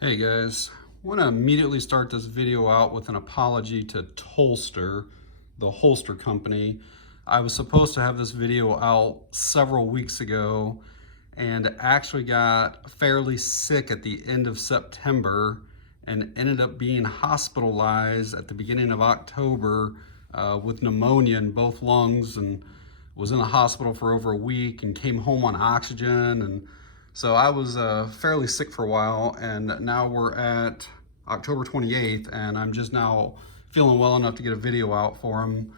Hey guys, I want to immediately start this video out with an apology to Tulster, the holster company. I was supposed to have this video out several weeks ago and actually got fairly sick at the end of September and ended up being hospitalized at the beginning of October with pneumonia in both lungs, and was in the hospital for over a week and came home on oxygen. And so I was fairly sick for a while, and now we're at October 28th, and I'm just now feeling well enough to get a video out for him.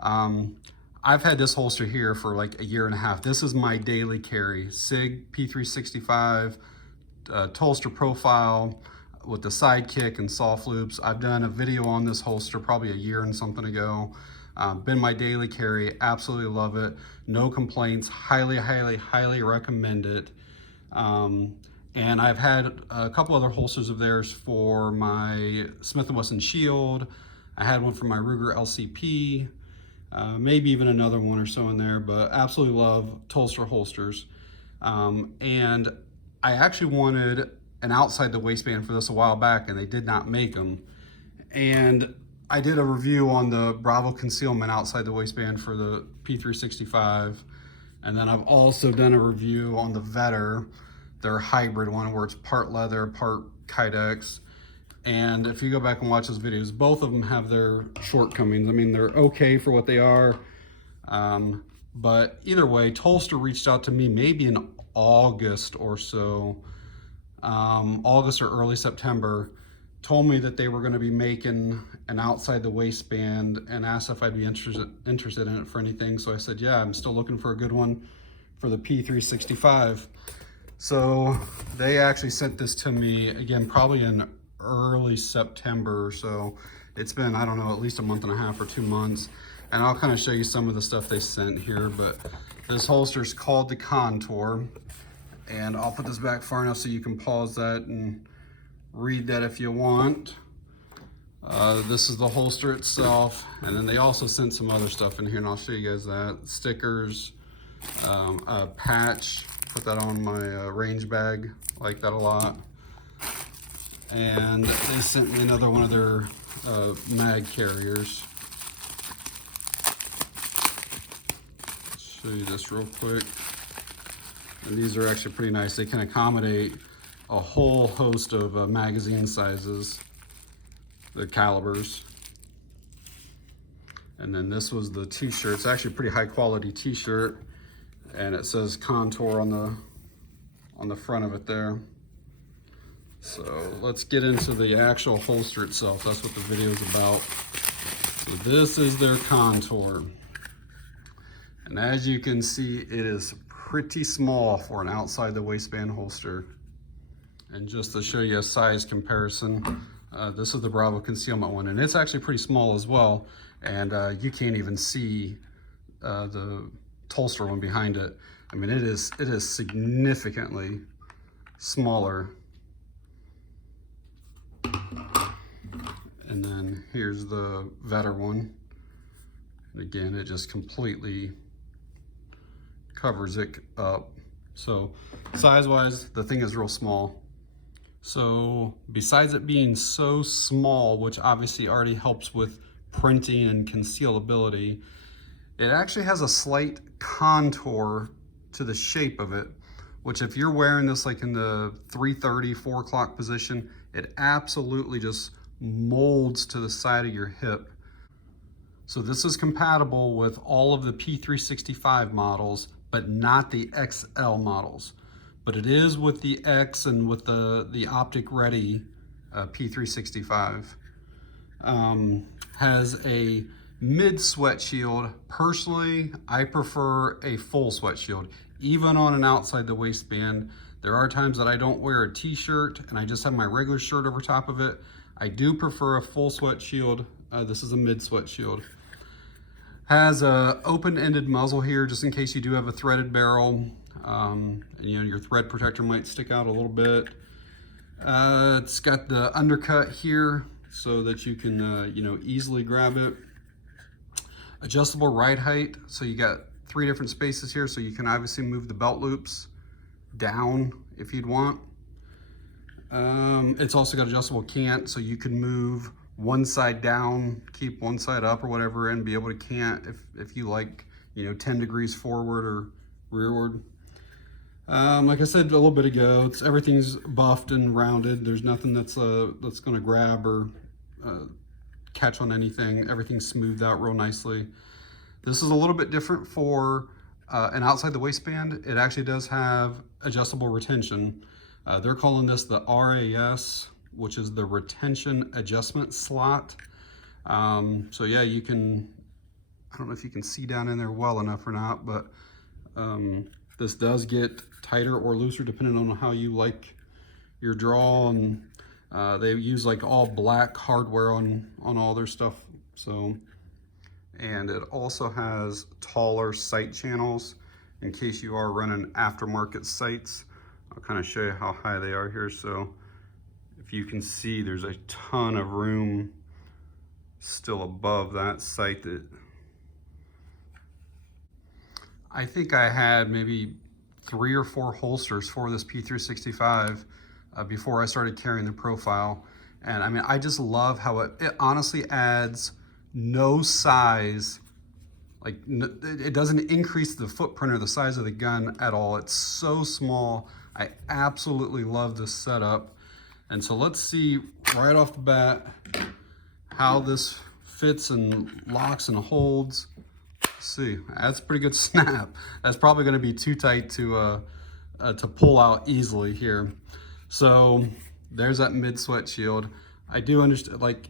I've had this holster here for like a year and a half. This is my daily carry. Sig P365, Tulster profile with the sidekick and soft loops. I've done a video on this holster probably a year and something ago. Been my daily carry, absolutely love it. No complaints, highly recommend it. And I've had a couple other holsters of theirs for my Smith & Wesson Shield. I had one for my Ruger LCP, maybe even another one or so in there, but absolutely love Tulster holsters. And I actually wanted an outside the waistband for this a while back, and they did not make them. And I did a review on the Bravo Concealment outside the waistband for the P365. And then I've also done a review on the Vetter, their hybrid one, where it's part leather, part Kydex. And if you go back and watch those videos, both of them have their shortcomings. I mean, they're okay for what they are. But either way, Tulster reached out to me maybe in August or so, August or early September, told me that they were going to be making an outside the waistband and asked if I'd be interested in it for anything. So I said, yeah, I'm still looking for a good one for the P365. So they actually sent this to me again, probably in early September. So it's been, I don't know, at least a month and a half or 2 months. And I'll kind of show you some of the stuff they sent here, but this holster is called the Contour. And I'll put this back far enough so you can pause that and read that if you want. This is the holster itself, and then they also sent some other stuff in here, and I'll show you guys that. Stickers, a patch, put that on my range bag, like that a lot. And they sent me another one of their mag carriers. Show you this real quick. And these are actually pretty nice. They can accommodate a whole host of magazine sizes, the calibers. And then this was the t-shirt. It's actually a pretty high quality t-shirt, and it says Contour on the front of it there. So let's get into the actual holster itself. That's what the video is about. So this is their Contour. And as you can see, it is pretty small for an outside the waistband holster. And just to show you a size comparison, this is the Bravo Concealment one, and it's actually pretty small as well. And you can't even see the Tulster one behind it. I mean, it is significantly smaller. And then here's the Vetter one. And again, it just completely covers it up. So size-wise, the thing is real small. So besides it being so small, which obviously already helps with printing and concealability, it actually has a slight contour to the shape of it, which if you're wearing this like in the 3:30, 4 o'clock position, it absolutely just molds to the side of your hip. So this is compatible with all of the P365 models, but not the XL models. But it is with the X and with the Optic Ready P365. Has a mid sweat shield. Personally, I prefer a full sweat shield, even on an outside the waistband. There are times that I don't wear a t-shirt and I just have my regular shirt over top of it. I do prefer a full sweat shield. This is a mid sweat shield. Has a open-ended muzzle here, just in case you do have a threaded barrel. And you know, your thread protector might stick out a little bit. It's got the undercut here so that you can you know, easily grab it. Adjustable ride height, so you got 3 different spaces here, so you can obviously move the belt loops down if you'd want. It's also got adjustable cant, so you can move one side down, keep one side up or whatever, and be able to cant if you like, 10 degrees forward or rearward. Like I said a little bit ago, everything's buffed and rounded. There's nothing that's going to grab or catch on anything. Everything's smoothed out real nicely. This is a little bit different for an outside the waistband. It actually does have adjustable retention. They're calling this the RAS, which is the retention adjustment slot. So yeah, you can, I don't know if you can see down in there well enough or not, but this does get tighter or looser depending on how you like your draw, and they use like all black hardware on all their stuff. So, and it also has taller sight channels in case you are running aftermarket sights. I'll kind of show you how high they are here. So if you can see, there's a ton of room still above that sight. That I think I had maybe 3 or 4 holsters for this P365 before I started carrying the profile. And I mean, I just love how it honestly adds no size, like it doesn't increase the footprint or the size of the gun at all. It's so small. I absolutely love this setup. And so let's see right off the bat how this fits and locks and holds. Let's see, that's a pretty good snap. That's probably going to be too tight to pull out easily here. So there's that mid sweat shield. I do understand, like,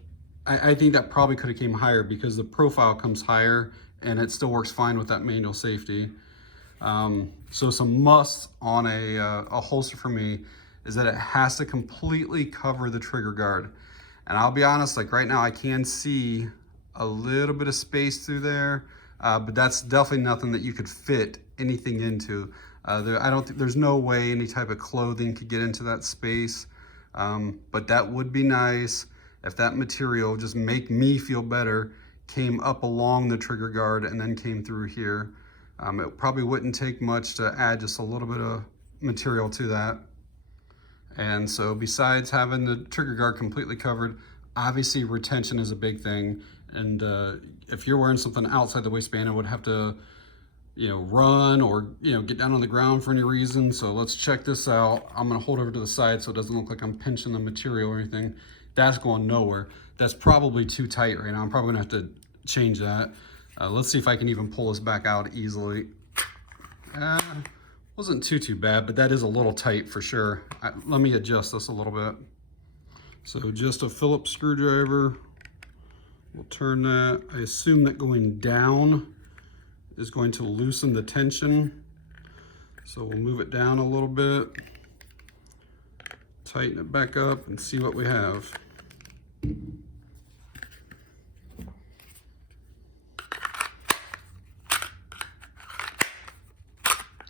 I think that probably could have came higher because the profile comes higher and it still works fine with that manual safety. So some musts on a holster for me is that it has to completely cover the trigger guard. And I'll be honest, like right now I can see a little bit of space through there, but that's definitely nothing that you could fit anything into. I don't think there's no way any type of clothing could get into that space. But that would be nice if that material, just make me feel better, came up along the trigger guard and then came through here. It probably wouldn't take much to add just a little bit of material to that. And so besides having the trigger guard completely covered, obviously retention is a big thing. And if you're wearing something outside the waistband, it would have to, run or, get down on the ground for any reason. So let's check this out. I'm gonna hold over to the side so it doesn't look like I'm pinching the material or anything. That's going nowhere. That's probably too tight right now. I'm probably gonna have to change that. Let's see if I can even pull this back out easily. Wasn't too bad, but that is a little tight for sure. Let me adjust this a little bit. So just a Phillips screwdriver. We'll turn that. I assume that going down is going to loosen the tension. So we'll move it down a little bit, tighten it back up and see what we have.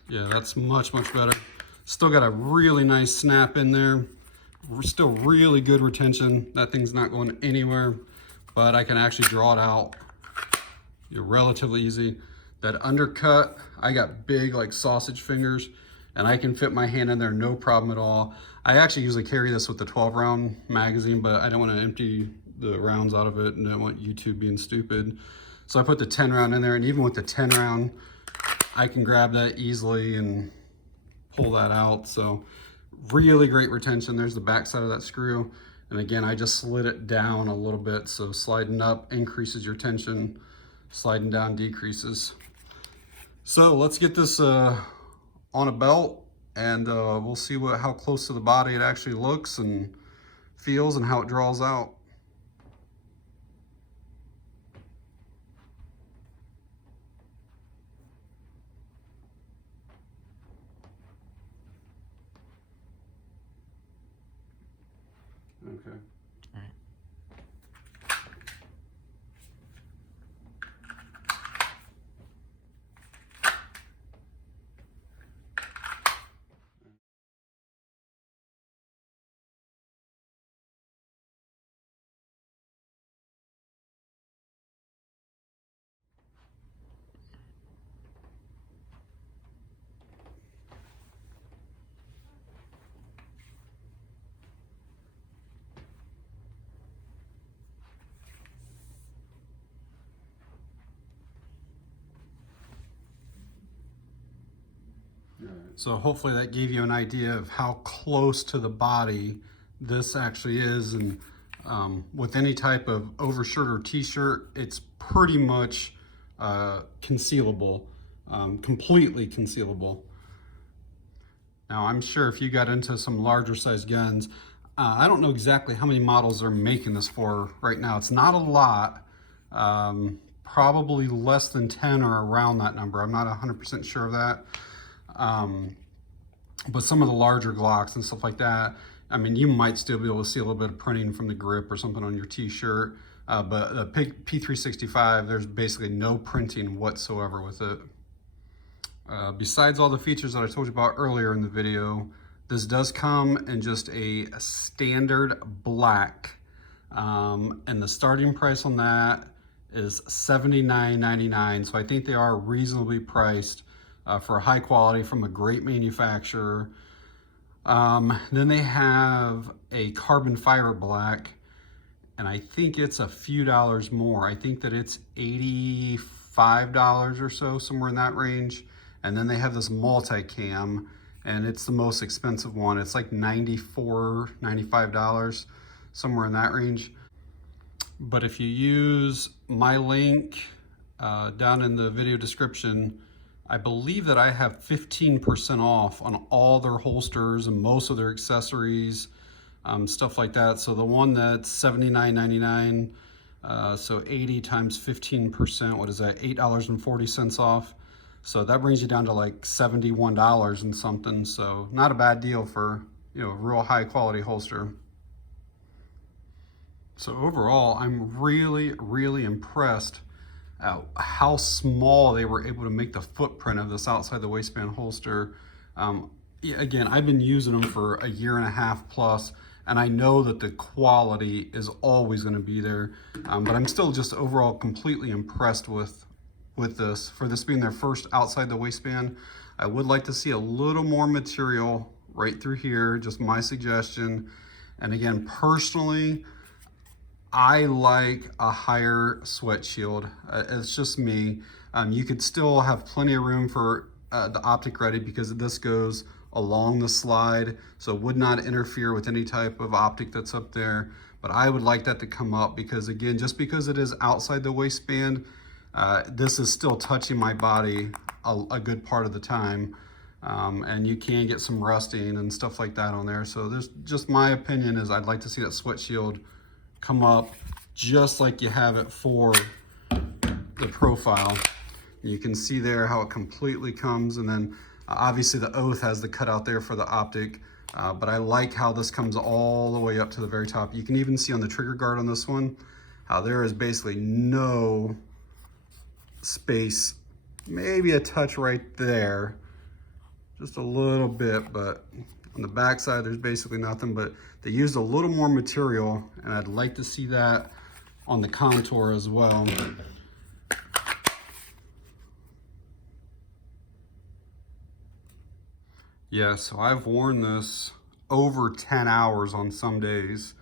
Yeah, that's much better. Still got a really nice snap in there. Still really good retention. That thing's not going anywhere, but I can actually draw it out relatively easy. That undercut, I got big like sausage fingers and I can fit my hand in there no problem at all. I actually usually carry this with the 12 round magazine, but I don't want to empty the rounds out of it and I don't want YouTube being stupid. So I put the 10 round in there, and even with the 10 round, I can grab that easily and pull that out. So really great retention. There's the back side of that screw. And again, I just slid it down a little bit. So sliding up increases your tension, sliding down decreases. So let's get this on a belt, and we'll see how close to the body it actually looks and feels and how it draws out. Okay. All right. So hopefully that gave you an idea of how close to the body this actually is. And with any type of overshirt or t-shirt, it's pretty much concealable, completely concealable. Now I'm sure if you got into some larger size guns, I don't know exactly how many models they're making this for right now. It's not a lot, probably less than 10 or around that number. I'm not 100% sure of that. But some of the larger Glocks and stuff like that, I mean, you might still be able to see a little bit of printing from the grip or something on your t-shirt. But the P365, there's basically no printing whatsoever with it. Besides all the features that I told you about earlier in the video, this does come in just a standard black. And the starting price on that is $79.99. So I think they are reasonably priced for high quality from a great manufacturer. Then they have a carbon fiber black, and I think it's a few dollars more. I think that it's $85 or so, somewhere in that range. And then they have this multi-cam, and it's the most expensive one. It's like $94, $95, somewhere in that range. But if you use my link down in the video description, I believe that I have 15% off on all their holsters and most of their accessories, stuff like that. So the one that's $79.99, so 80 times 15%, what is that, $8.40 off. So that brings you down to like $71 and something. So not a bad deal for, you know, a real high quality holster. So overall, I'm really, really impressed at how small they were able to make the footprint of this outside the waistband holster. Again, I've been using them for a year and a half plus, and I know that the quality is always going to be there. But I'm still just overall completely impressed with this. For this being their first outside the waistband, I would like to see a little more material right through here, just my suggestion. And again, personally, I like a higher sweat shield. It's just me. You could still have plenty of room for the optic ready because this goes along the slide, so it would not interfere with any type of optic that's up there. But I would like that to come up because, again, just because it is outside the waistband, this is still touching my body a good part of the time. And you can get some rusting and stuff like that on there. So there's just my opinion is I'd like to see that sweat shield come up just like you have it for the profile. You can see there how it completely comes, and then obviously the Oath has the cutout there for the optic, but I like how this comes all the way up to the very top. You can even see on the trigger guard on this one how there is basically no space, maybe a touch right there, just a little bit, but on the back side there's basically nothing. But they used a little more material, and I'd like to see that on the contour as well. Yeah, so I've worn this over 10 hours on some days,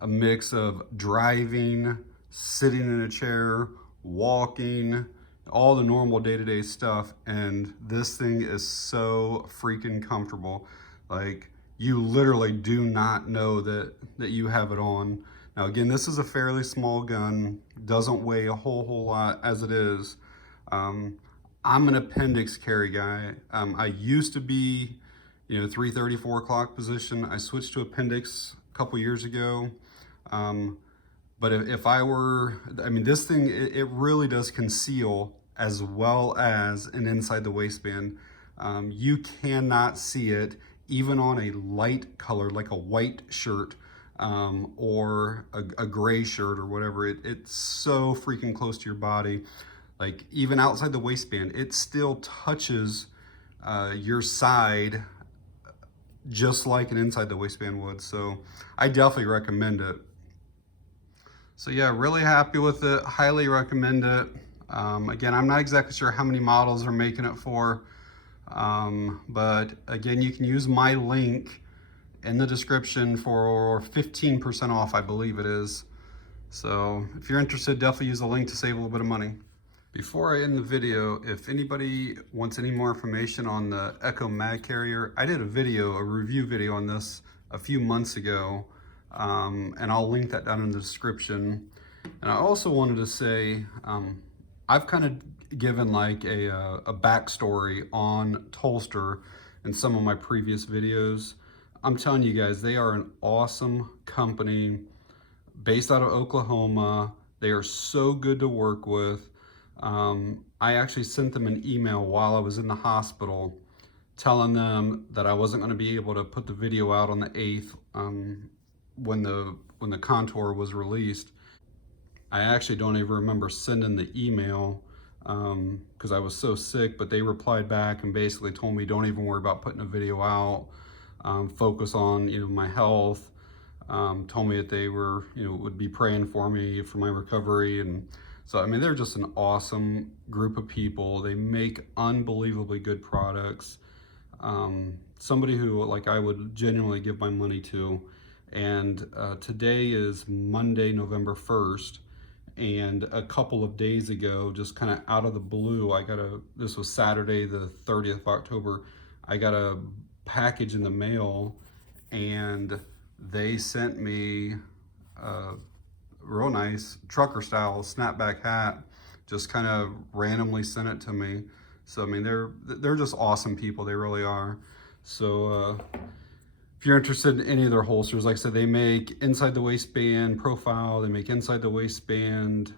a mix of driving, sitting in a chair, walking, all the normal day-to-day stuff, and this thing is so freaking comfortable. Like, you literally do not know that you have it on. Now again, this is a fairly small gun, doesn't weigh a whole lot as it is. I'm an appendix carry guy. I used to be, 330, 4 o'clock position. I switched to appendix a couple years ago. But if I were, this thing, it really does conceal as well as an inside the waistband. You cannot see it even on a light color, like a white shirt or a gray shirt or whatever. It's so freaking close to your body. Like, even outside the waistband, it still touches your side just like an inside the waistband would. So I definitely recommend it. So yeah, really happy with it, highly recommend it. Again, I'm not exactly sure how many models are making it for, but again, you can use my link in the description for 15% off, I believe it is. So if you're interested, definitely use the link to save a little bit of money. Before I end the video, if anybody wants any more information on the Echo Mag Carrier, I did a review video on this a few months ago, and I'll link that down in the description. And I also wanted to say, I've kind of given like a backstory on Tulster in some of my previous videos. I'm telling you guys, they are an awesome company based out of Oklahoma. They are so good to work with. I actually sent them an email while I was in the hospital telling them that I wasn't going to be able to put the video out on the 8th when the Contour was released. I actually don't even remember sending the email because I was so sick, but they replied back and basically told me don't even worry about putting a video out, focus on my health. Told me that they were would be praying for me for my recovery. And so I mean, they're just an awesome group of people. They make unbelievably good products. Somebody who like I would genuinely give my money to. And today is Monday, November 1st. And a couple of days ago, just kind of out of the blue, this was Saturday, the 30th of October, I got a package in the mail, and they sent me a real nice trucker style snapback hat, just kind of randomly sent it to me. So I mean, they're just awesome people, they really are. So if you're interested in any of their holsters, like I said, they make inside the waistband profile, they make inside the waistband,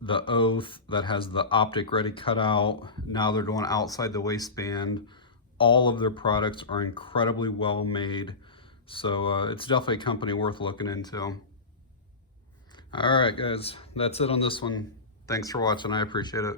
the Oath that has the optic ready cutout. Now they're doing outside the waistband. All of their products are incredibly well made. So it's definitely a company worth looking into. All right, guys, that's it on this one. Thanks for watching. I appreciate it.